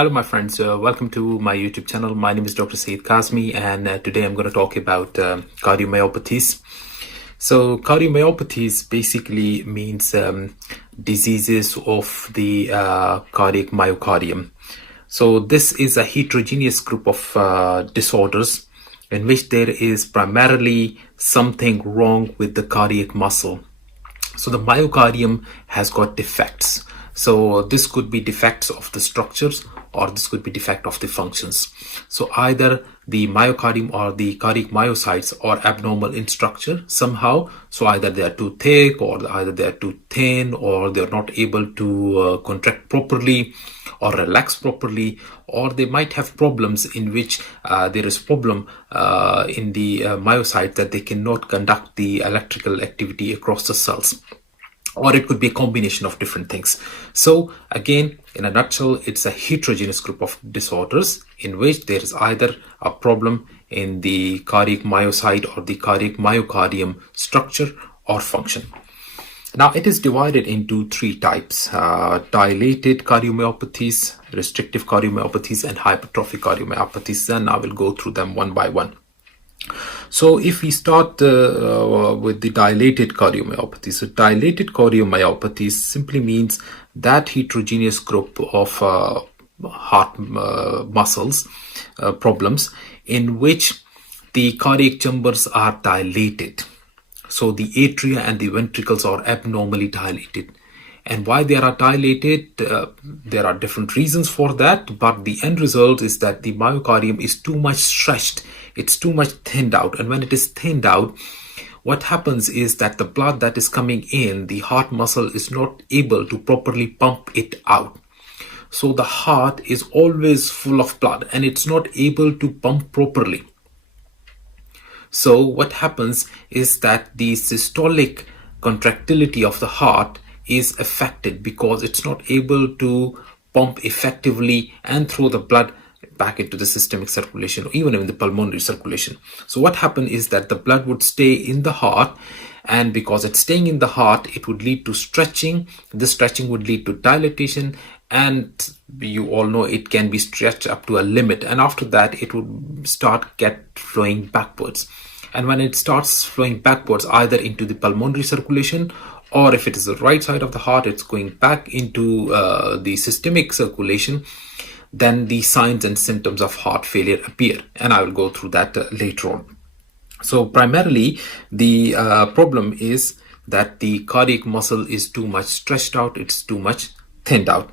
Hello, my friends. Welcome to my YouTube channel. My name is Dr. Saeed Kazmi, and today I'm going to talk about cardiomyopathies. So, cardiomyopathies basically means diseases of the cardiac myocardium. So, this is a heterogeneous group of disorders in which there is primarily something wrong with the cardiac muscle. So the myocardium has got defects. So this could be defects of the structures, or this could be defect of the functions. So either the myocardium or the cardiac myocytes are abnormal in structure somehow. So either they are too thick, or either they are too thin, or they're not able to contract properly or relax properly, or they might have problems in which there is problem in the myocyte that they cannot conduct the electrical activity across the cells. Or it could be a combination of different things. So again, in a nutshell, it's a heterogeneous group of disorders in which there is either a problem in the cardiac myocyte or the cardiac myocardium structure or function. Now, it is divided into three types: dilated cardiomyopathies, restrictive cardiomyopathies, and hypertrophic cardiomyopathies. And I will go through them one by one. So if we start with the dilated cardiomyopathy. So dilated cardiomyopathy simply means that heterogeneous group of heart muscles problems in which the cardiac chambers are dilated. So the atria and the ventricles are abnormally dilated. And why they are dilated, there are different reasons for that, but the end result is that the myocardium is too much stretched, it's too much thinned out. And when it is thinned out, what happens is that the blood that is coming in, the heart muscle is not able to properly pump it out. So the heart is always full of blood and it's not able to pump properly. So what happens is that the systolic contractility of the heart is affected because it's not able to pump effectively and throw the blood back into the systemic circulation or even in the pulmonary circulation. So what happened is that the blood would stay in the heart, and because it's staying in the heart, it would lead to stretching. This stretching would lead to dilatation, and you all know it can be stretched up to a limit, and after that it would get flowing backwards. And when it starts flowing backwards, either into the pulmonary circulation, or if it is the right side of the heart, it's going back into the systemic circulation, then the signs and symptoms of heart failure appear. And I will go through that later on. So primarily, the problem is that the cardiac muscle is too much stretched out, it's too much thinned out.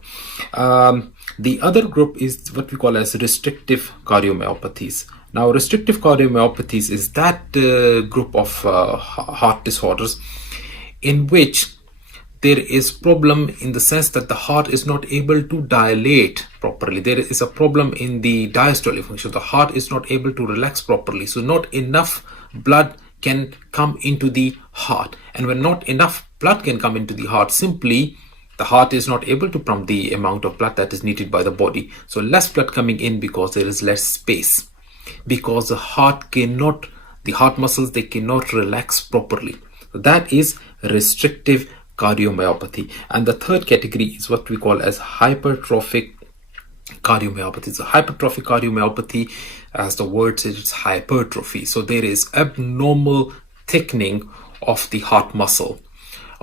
The other group is what we call as restrictive cardiomyopathies. Now, restrictive cardiomyopathies is that group of heart disorders in which there is problem in the sense that the heart is not able to dilate properly. There is a problem in the diastolic function. The heart is not able to relax properly. So not enough blood can come into the heart. And when not enough blood can come into the heart, simply the heart is not able to pump the amount of blood that is needed by the body. So less blood coming in because there is less space. Because the heart muscles, they cannot relax properly. That is restrictive cardiomyopathy. And the third category is what we call as hypertrophic cardiomyopathy. So hypertrophic cardiomyopathy, as the word says, it's hypertrophy. So there is abnormal thickening of the heart muscle.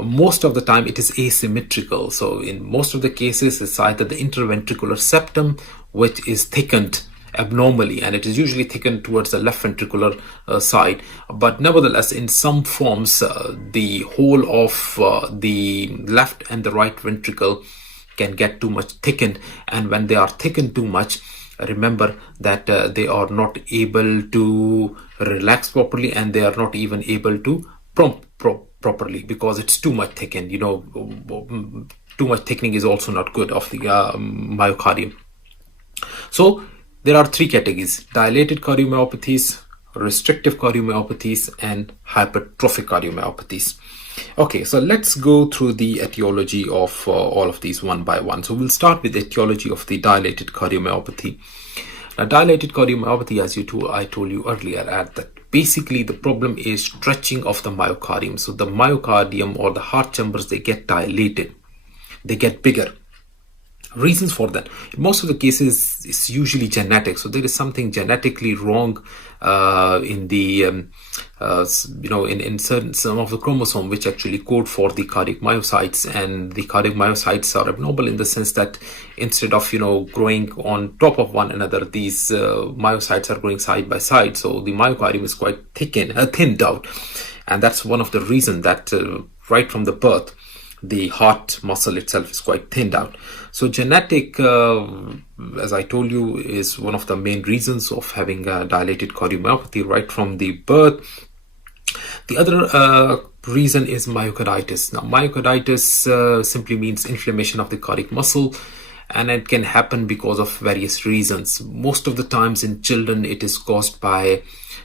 Most of the time it is asymmetrical. So in most of the cases, it's either the interventricular septum which is thickened abnormally, and it is usually thickened towards the left ventricular side, but nevertheless in some forms the whole of the left and the right ventricle can get too much thickened, and when they are thickened too much, remember that they are not able to relax properly, and they are not even able to pump properly because it's too much thickened. Too much thickening is also not good of the myocardium. So there are three categories: dilated cardiomyopathies, restrictive cardiomyopathies, and hypertrophic cardiomyopathies. Okay, so let's go through the etiology of all of these one by one. So we'll start with the etiology of the dilated cardiomyopathy. Now, dilated cardiomyopathy, as I told you earlier, that basically the problem is stretching of the myocardium. So the myocardium or the heart chambers, they get dilated, they get bigger. Reasons for that, in most of the cases, it's usually genetic. So there is something genetically wrong in the in certain some of the chromosome which actually code for the cardiac myocytes, and the cardiac myocytes are abnormal in the sense that instead of growing on top of one another, these myocytes are growing side by side. So the myocardium is quite thinned out, and that's one of the reasons that right from the birth, the heart muscle itself is quite thinned out. So genetic, as I told you, is one of the main reasons of having dilated cardiomyopathy right from the birth. The other reason is myocarditis. Now, myocarditis simply means inflammation of the cardiac muscle, and it can happen because of various reasons. Most of the times in children, it is caused by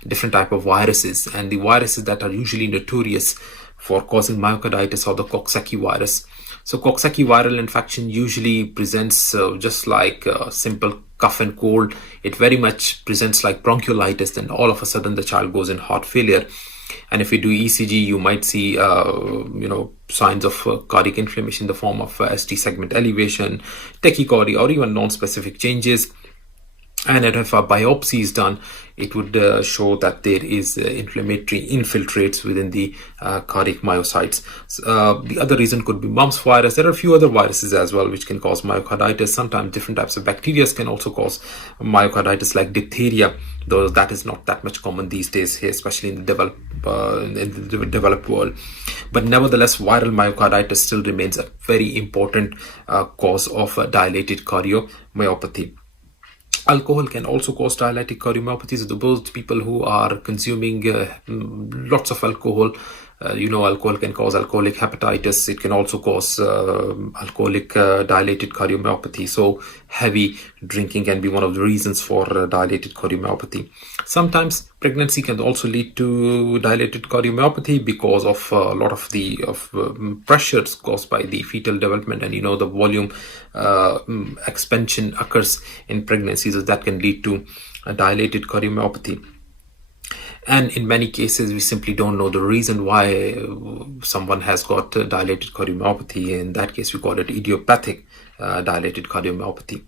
different type of viruses, and the viruses that are usually notorious for causing myocarditis are the Coxsackie virus. So Coxsackie viral infection usually presents just like simple cough and cold. It very much presents like bronchiolitis, then all of a sudden the child goes in heart failure. And if you do ECG, you might see signs of cardiac inflammation in the form of ST segment elevation, tachycardia, or even non-specific changes. And if a biopsy is done, it would show that there is inflammatory infiltrates within the cardiac myocytes. The other reason could be mumps virus. There are a few other viruses as well which can cause myocarditis. Sometimes different types of bacteria can also cause myocarditis, like diphtheria, though that is not that much common these days here, especially in the developed world. But nevertheless, viral myocarditis still remains a very important cause of dilated cardiomyopathy. Alcohol can also cause dilated cardiomyopathies. Those people who are consuming lots of alcohol, alcohol can cause alcoholic hepatitis. It can also cause alcoholic dilated cardiomyopathy. So heavy drinking can be one of the reasons for dilated cardiomyopathy. Sometimes pregnancy can also lead to dilated cardiomyopathy because of a lot of the pressures caused by the fetal development, and the volume expansion occurs in pregnancy, so that can lead to a dilated cardiomyopathy. And in many cases, we simply don't know the reason why someone has got dilated cardiomyopathy. In that case, we call it idiopathic dilated cardiomyopathy.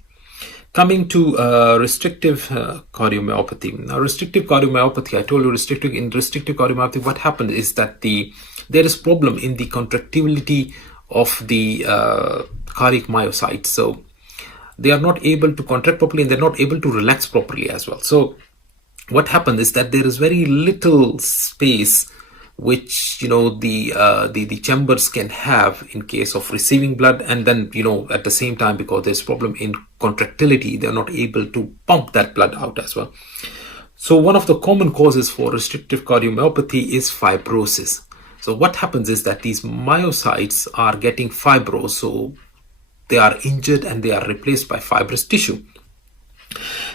Coming to restrictive cardiomyopathy. Now, restrictive cardiomyopathy, I told you in restrictive cardiomyopathy, what happened is that there is problem in the contractility of the cardiac myocytes. So they are not able to contract properly, and they're not able to relax properly as well. So what happens is that there is very little space which the chambers can have in case of receiving blood, and then at the same time, because there's problem in contractility, they're not able to pump that blood out as well. So one of the common causes for restrictive cardiomyopathy is fibrosis. So what happens is that these myocytes are getting fibrosed, so they are injured and they are replaced by fibrous tissue.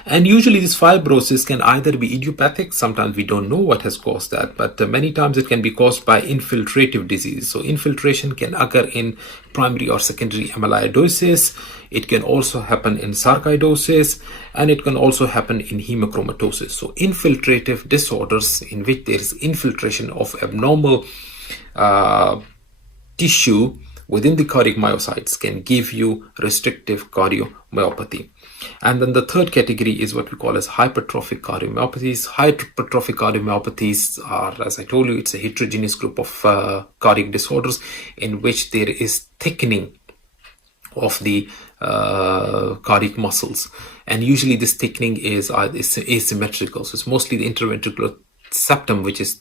And usually this fibrosis can either be idiopathic, sometimes we don't know what has caused that, but many times it can be caused by infiltrative disease. So infiltration can occur in primary or secondary amyloidosis. It can also happen in sarcoidosis, and it can also happen in hemochromatosis. So infiltrative disorders in which there is infiltration of abnormal tissue within the cardiac myocytes can give you restrictive cardiomyopathy. And then the third category is what we call as hypertrophic cardiomyopathies. Hypertrophic cardiomyopathies are, as I told you, it's a heterogeneous group of cardiac disorders in which there is thickening of the cardiac muscles, and usually this thickening is asymmetrical. So it's mostly the interventricular septum which is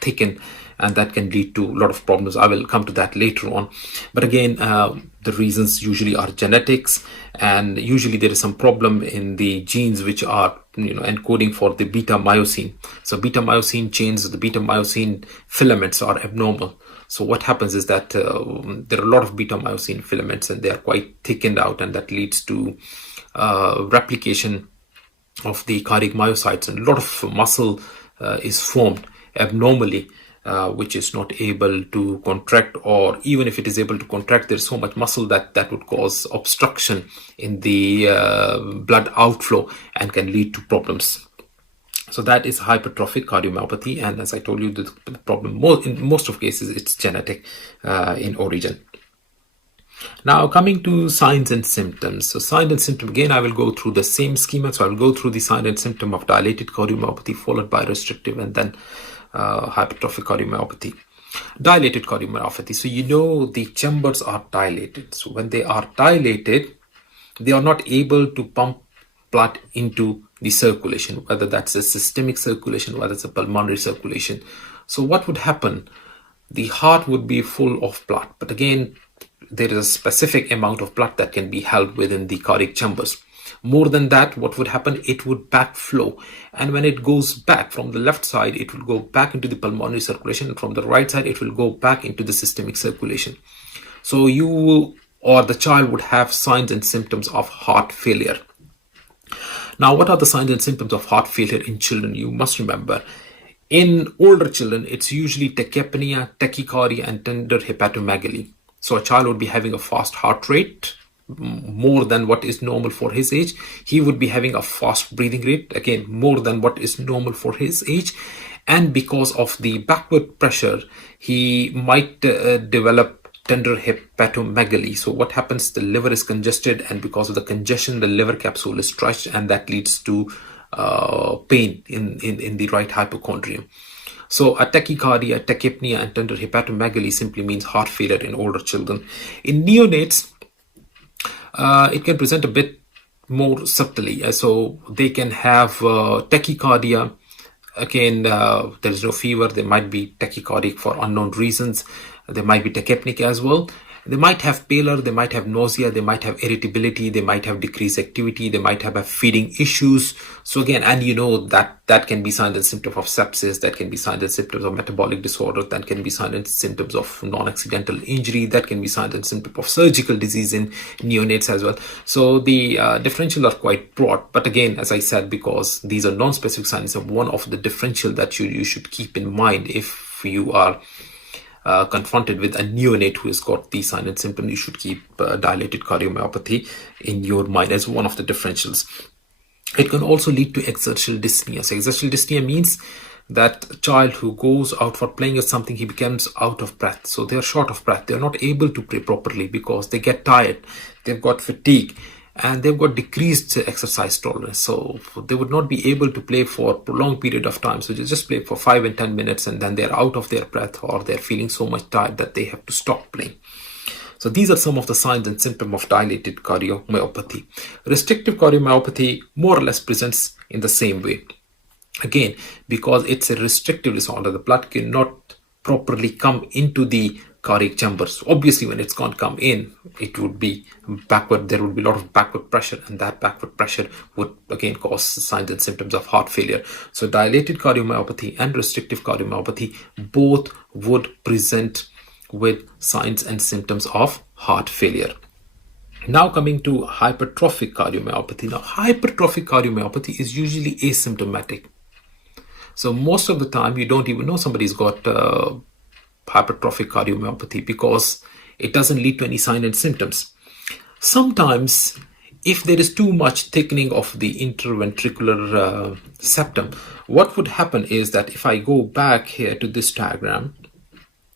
thickened, and that can lead to a lot of problems. I will come to that later on. But again, the reasons usually are genetics, and usually there is some problem in the genes which are encoding for the beta myosin. So beta myosin chains, the beta myosin filaments are abnormal. So what happens is that there are a lot of beta myosin filaments, and they are quite thickened out, and that leads to replication of the cardiac myocytes, and a lot of muscle is formed abnormally, which is not able to contract, or even if it is able to contract, there's so much muscle that would cause obstruction in the blood outflow and can lead to problems. So that is hypertrophic cardiomyopathy, and as I told you, the problem in most of cases it's genetic in origin. Now coming to signs and symptoms. So signs and symptoms, again, I will go through the same schema. So I will go through the sign and symptom of dilated cardiomyopathy followed by restrictive and then hypertrophic cardiomyopathy. Dilated cardiomyopathy. So you know the chambers are dilated. So when they are dilated, they are not able to pump blood into the circulation, whether that's a systemic circulation, whether it's a pulmonary circulation. So what would happen? The heart would be full of blood, but again, there is a specific amount of blood that can be held within the cardiac chambers. More than that, what would happen? It would backflow, and when it goes back from the left side, it will go back into the pulmonary circulation, and from the right side, it will go back into the systemic circulation. So you or the child would have signs and symptoms of heart failure. Now, what are the signs and symptoms of heart failure in children? You must remember, in older children, it's usually tachypnea, tachycardia, and tender hepatomegaly. So a child would be having a fast heart rate, more than what is normal for his age. He would be having a fast breathing rate, again, more than what is normal for his age. And because of the backward pressure, he might develop tender hepatomegaly. So what happens? The liver is congested, and because of the congestion, the liver capsule is stretched, and that leads to pain in the right hypochondrium. So a tachycardia, tachypnea, and tender hepatomegaly simply means heart failure in older children. In neonates, it can present a bit more subtly. So they can have tachycardia. Again, there is no fever. They might be tachycardic for unknown reasons. They might be tachypnic as well. They might have pallor, they might have nausea, they might have irritability, they might have decreased activity, they might have feeding issues. So again, and you know that can be signs and symptoms of sepsis, that can be signs and symptoms of metabolic disorder, that can be signs and symptoms of non-accidental injury, that can be signs and symptoms of surgical disease in neonates as well. So the differentials are quite broad. But again, as I said, because these are non-specific signs, of one of the differential that you should keep in mind if you are confronted with a neonate who has got these signs and symptoms. You should keep dilated cardiomyopathy in your mind as one of the differentials. It can also lead to exertional dyspnea. So exertional dyspnea means that a child who goes out for playing or something, he becomes out of breath. So they're short of breath. They're not able to play properly because they get tired. They've got fatigue, and they've got decreased exercise tolerance. So they would not be able to play for a prolonged period of time. So they just play for 5 and 10 minutes, and then they're out of their breath, or they're feeling so much tired that they have to stop playing. So these are some of the signs and symptoms of dilated cardiomyopathy. Restrictive cardiomyopathy more or less presents in the same way. Again, because it's a restrictive disorder, the blood cannot properly come into the cardiac chambers. Obviously, when it's can't come in, it would be backward. There would be a lot of backward pressure, and that backward pressure would again cause signs and symptoms of heart failure. So dilated cardiomyopathy and restrictive cardiomyopathy both would present with signs and symptoms of heart failure. Now coming to hypertrophic cardiomyopathy. Now hypertrophic cardiomyopathy is usually asymptomatic. So most of the time you don't even know somebody's got hypertrophic cardiomyopathy because it doesn't lead to any sign and symptoms. Sometimes if there is too much thickening of the interventricular septum, what would happen is that if I go back here to this diagram,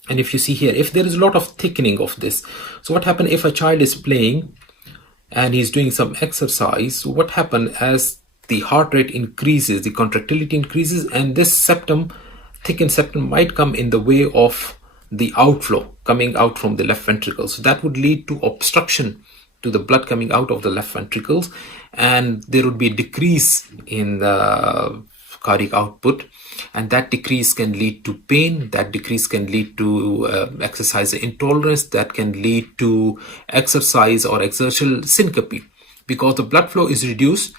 and if you see here, if there is a lot of thickening of this, so what happens if a child is playing and he's doing some exercise, what happens as the heart rate increases, the contractility increases, and this septum, thickened septum, might come in the way of the outflow coming out from the left ventricle. So that would lead to obstruction to the blood coming out of the left ventricles, and there would be a decrease in the cardiac output, and that decrease can lead to pain, that decrease can lead to exercise intolerance, that can lead to exercise or exertional syncope. Because the blood flow is reduced,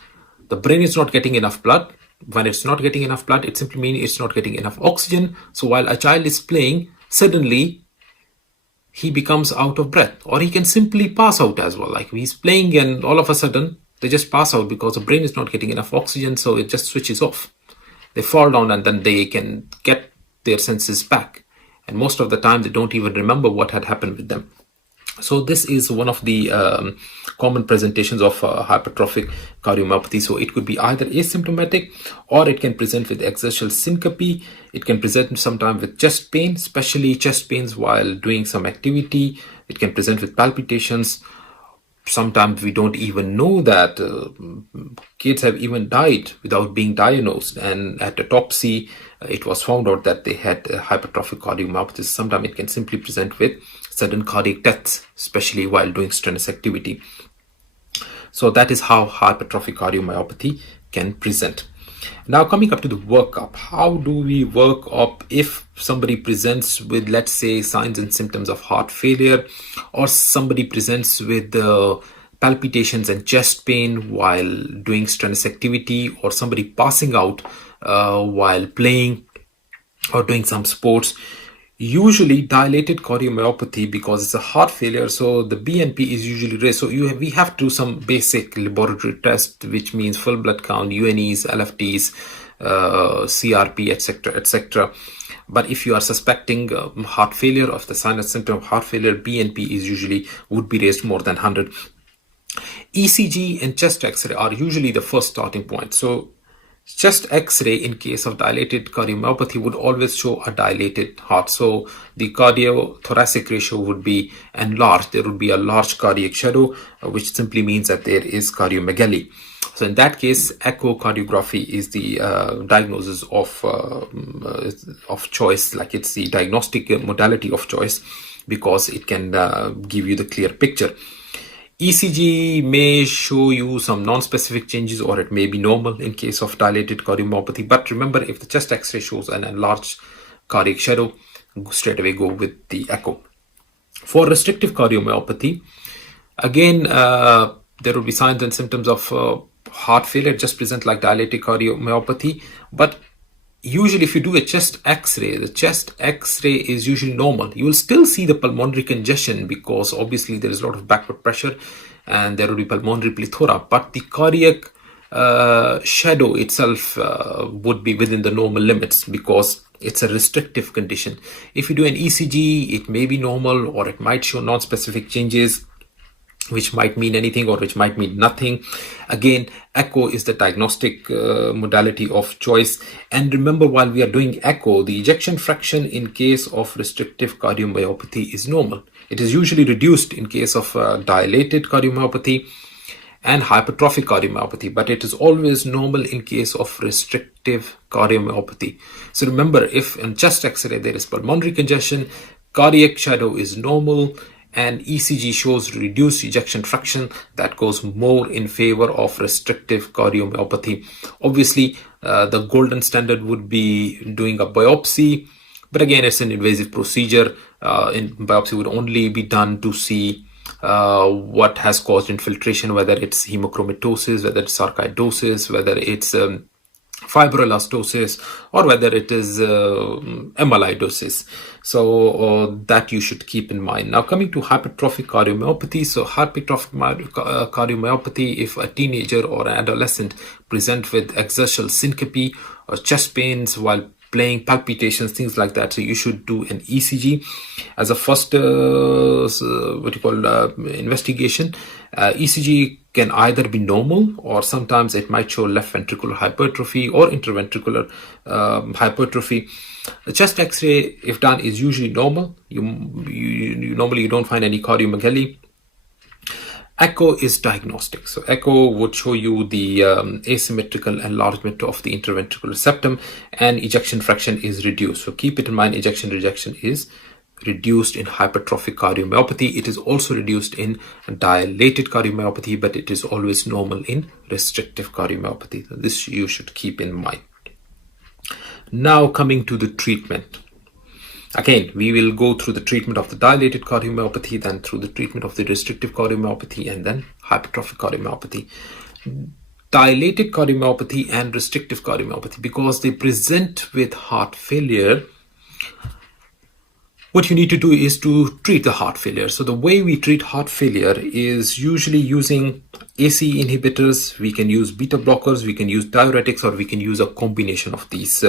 the brain is not getting enough blood. When it's not getting enough blood, it simply means it's not getting enough oxygen. So while a child is playing, suddenly he becomes out of breath, or he can simply pass out as well. Like he's playing and all of a sudden they just pass out because the brain is not getting enough oxygen, so it just switches off. They fall down and then they can get their senses back. And most of the time they don't even remember what had happened with them. So this is one of the common presentations of hypertrophic cardiomyopathy. So it could be either asymptomatic, or it can present with exertional syncope. It can present sometimes with chest pain, especially chest pains while doing some activity. It can present with palpitations. Sometimes we don't even know that kids have even died without being diagnosed, and at autopsy it was found out that they had hypertrophic cardiomyopathy. Sometimes it can simply present with sudden cardiac deaths, especially while doing strenuous activity. So that is how hypertrophic cardiomyopathy can present. Now, coming up to the workup, how do we work up if somebody presents with, let's say, signs and symptoms of heart failure, or somebody presents with palpitations and chest pain while doing strenuous activity, or somebody passing out while playing or doing some sports? Usually dilated cardiomyopathy, because it's a heart failure, so the BNP is usually raised. So we have to do some basic laboratory test, which means full blood count, UNEs, LFTs, CRP, etc., etc. But if you are suspecting heart failure, of the sign and symptom of heart failure, BNP is usually would be raised more than 100. ECG and chest X-ray are usually the first starting point. So chest X-ray in case of dilated cardiomyopathy would always show a dilated heart. So the cardiothoracic ratio would be enlarged. There would be a large cardiac shadow, which simply means that there is cardiomegaly. So in that case, echocardiography is the diagnosis of choice. Like, it's the diagnostic modality of choice, because it can give you the clear picture. ECG may show you some non-specific changes, or it may be normal in case of dilated cardiomyopathy. But remember, if the chest X-ray shows an enlarged cardiac shadow, straight away go with the echo. For restrictive cardiomyopathy, again, there will be signs and symptoms of heart failure, just present like dilated cardiomyopathy. But usually if you do a chest X-ray, the chest X-ray is usually normal. You will still see the pulmonary congestion, because obviously there is a lot of backward pressure and there will be pulmonary plethora, but the cardiac shadow itself would be within the normal limits, because it's a restrictive condition. If you do an ECG, it may be normal, or it might show non-specific changes, which might mean anything or which might mean nothing. Again, echo is the diagnostic modality of choice. And remember, while we are doing echo, the ejection fraction in case of restrictive cardiomyopathy is normal. It is usually reduced in case of dilated cardiomyopathy and hypertrophic cardiomyopathy, but it is always normal in case of restrictive cardiomyopathy. So remember, if in chest X-ray there is pulmonary congestion, cardiac shadow is normal, and ECG shows reduced ejection fraction, that goes more in favor of restrictive cardiomyopathy. Obviously, the golden standard would be doing a biopsy, but again, it's an invasive procedure. Biopsy would only be done to see what has caused infiltration, whether it's hemochromatosis, whether it's sarcoidosis, whether it's fibroelastosis, or whether it is amyloidosis. So that you should keep in mind. Now, coming to hypertrophic cardiomyopathy. So hypertrophic cardiomyopathy, if a teenager or an adolescent present with exertional syncope or chest pains while playing, palpitations, things like that, so you should do an ECG as a first investigation. ECG can either be normal, or sometimes it might show left ventricular hypertrophy or interventricular hypertrophy. The chest X-ray, if done, is usually normal. Normally you don't find any cardiomegaly. Echo is diagnostic. So echo would show you the asymmetrical enlargement of the interventricular septum, and ejection fraction is reduced. So keep it in mind, ejection rejection is reduced in hypertrophic cardiomyopathy. It is also reduced in dilated cardiomyopathy, but it is always normal in restrictive cardiomyopathy. So this you should keep in mind. Now, coming to the treatment. Again, we will go through the treatment of the dilated cardiomyopathy, then through the treatment of the restrictive cardiomyopathy, and then hypertrophic cardiomyopathy. Dilated cardiomyopathy and restrictive cardiomyopathy, because they present with heart failure, what you need to do is to treat the heart failure. So the way we treat heart failure is usually using ACE inhibitors. We can use beta blockers, we can use diuretics, or we can use a combination of these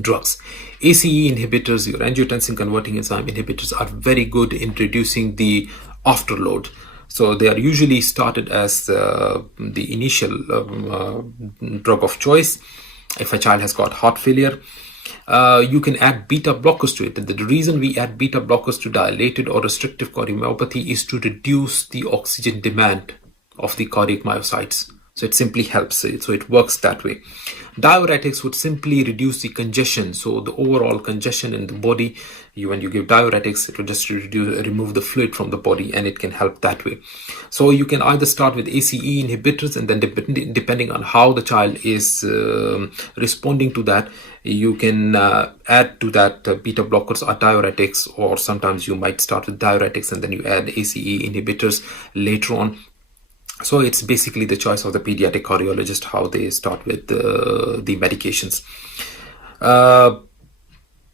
drugs. ACE inhibitors, your angiotensin converting enzyme inhibitors, are very good in reducing the afterload. So they are usually started as the initial drug of choice if a child has got heart failure. You can add beta blockers to it. The reason we add beta blockers to dilated or restrictive cardiomyopathy is to reduce the oxygen demand of the cardiac myocytes. So it simply helps. So it works that way. Diuretics would simply reduce the congestion. So the overall congestion in the body, when you give diuretics, it will just remove the fluid from the body, and it can help that way. So you can either start with ACE inhibitors, and then depending on how the child is responding to that, you can add to that beta blockers or diuretics, or sometimes you might start with diuretics and then you add ACE inhibitors later on. So it's basically the choice of the pediatric cardiologist how they start with the medications.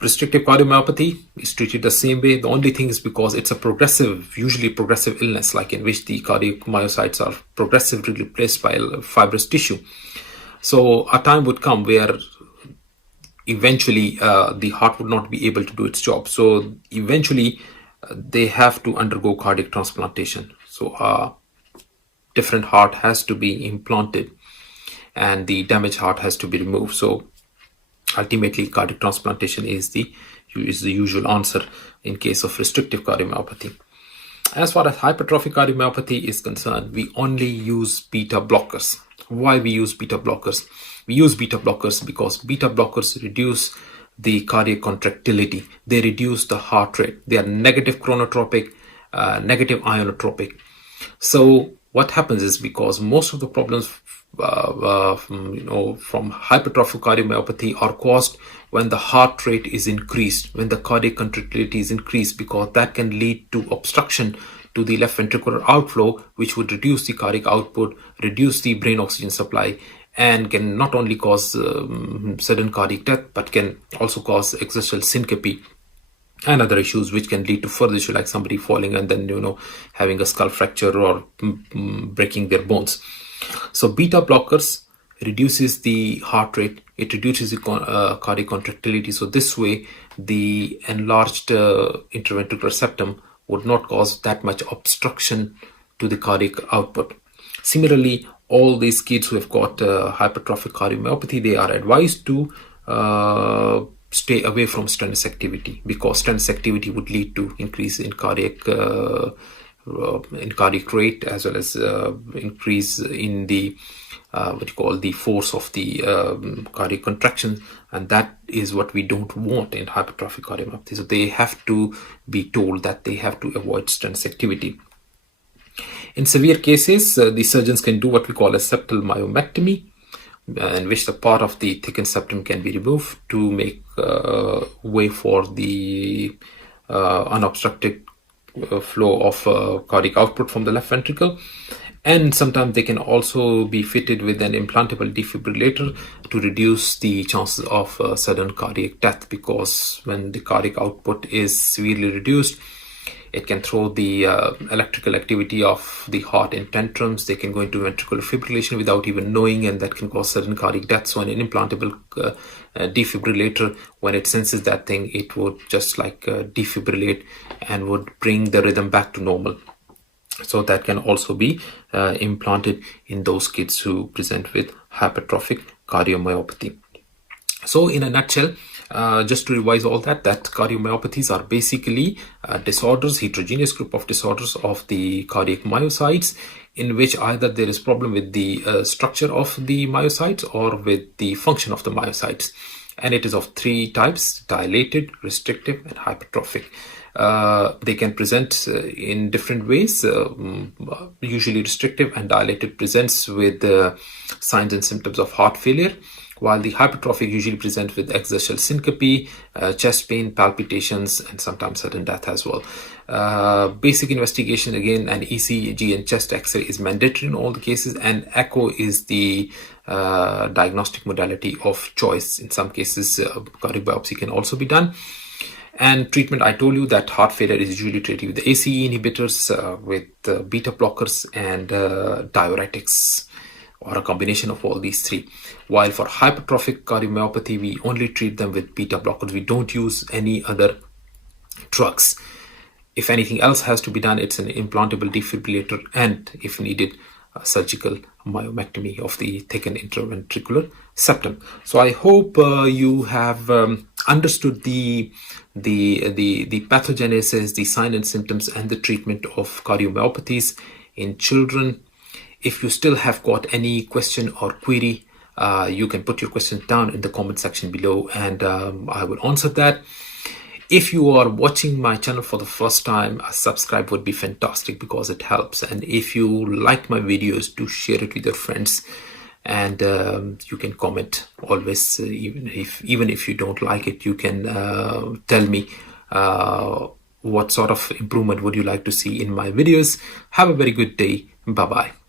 Restrictive cardiomyopathy is treated the same way. The only thing is because it's a usually progressive illness, like in which the cardiac myocytes are progressively replaced by fibrous tissue. So a time would come where eventually the heart would not be able to do its job. So eventually they have to undergo cardiac transplantation. So different heart has to be implanted and the damaged heart has to be removed. So ultimately cardiac transplantation is the usual answer in case of restrictive cardiomyopathy. As far as hypertrophic cardiomyopathy is concerned, we only use beta blockers. Why we use beta blockers? We use beta blockers because beta blockers reduce the cardiac contractility. They reduce the heart rate. They are negative chronotropic, negative ionotropic. So what happens is, because most of the problems from hypertrophic cardiomyopathy are caused when the heart rate is increased, when the cardiac contractility is increased, because that can lead to obstruction to the left ventricular outflow, which would reduce the cardiac output, reduce the brain oxygen supply, and can not only cause sudden cardiac death, but can also cause exertional syncope and other issues, which can lead to further issue like somebody falling and then having a skull fracture or breaking their bones. So beta blockers reduces the heart rate, it reduces the cardiac contractility. So this way the enlarged interventricular septum would not cause that much obstruction to the cardiac output. Similarly, all these kids who have got hypertrophic cardiomyopathy, they are advised to stay away from strenuous activity, because strenuous activity would lead to increase in cardiac rate, as well as increase in the the force of the cardiac contraction, and that is what we don't want in hypertrophic cardiomyopathy. So they have to be told that they have to avoid strenuous activity. In severe cases, the surgeons can do what we call a septal myomectomy, in which the part of the thickened septum can be removed to make way for the unobstructed flow of cardiac output from the left ventricle. And sometimes they can also be fitted with an implantable defibrillator to reduce the chances of sudden cardiac death, because when the cardiac output is severely reduced, it can throw the electrical activity of the heart in tantrums. They can go into ventricular fibrillation without even knowing, and that can cause sudden cardiac death. So an implantable defibrillator, when it senses that thing, it would just defibrillate and would bring the rhythm back to normal. So that can also be implanted in those kids who present with hypertrophic cardiomyopathy. So in a nutshell, just to revise all that cardiomyopathies are basically disorders, heterogeneous group of disorders of the cardiac myocytes, in which either there is problem with the structure of the myocytes or with the function of the myocytes. And it is of three types: dilated, restrictive, and hypertrophic. They can present in different ways. Usually restrictive and dilated presents with signs and symptoms of heart failure, while the hypertrophic usually presents with exertional syncope, chest pain, palpitations, and sometimes sudden death as well. Basic investigation, again, an ECG and chest X-ray is mandatory in all the cases, and echo is the diagnostic modality of choice. In some cases, cardiac biopsy can also be done. And treatment, I told you that heart failure is usually treated with ACE inhibitors, with beta blockers, and diuretics. or a combination of all these three. While for hypertrophic cardiomyopathy, we only treat them with beta blockers. We don't use any other drugs. If anything else has to be done, it's an implantable defibrillator and, if needed, a surgical myomectomy of the thickened interventricular septum. So I hope you have understood the pathogenesis, the signs and symptoms, and the treatment of cardiomyopathies in children. If you still have got any question or query, you can put your question down in the comment section below, and I will answer that. If you are watching my channel for the first time, a subscribe would be fantastic because it helps. And if you like my videos, do share it with your friends. And you can comment always, even if you don't like it, you can tell me what sort of improvement would you like to see in my videos. Have a very good day. Bye bye.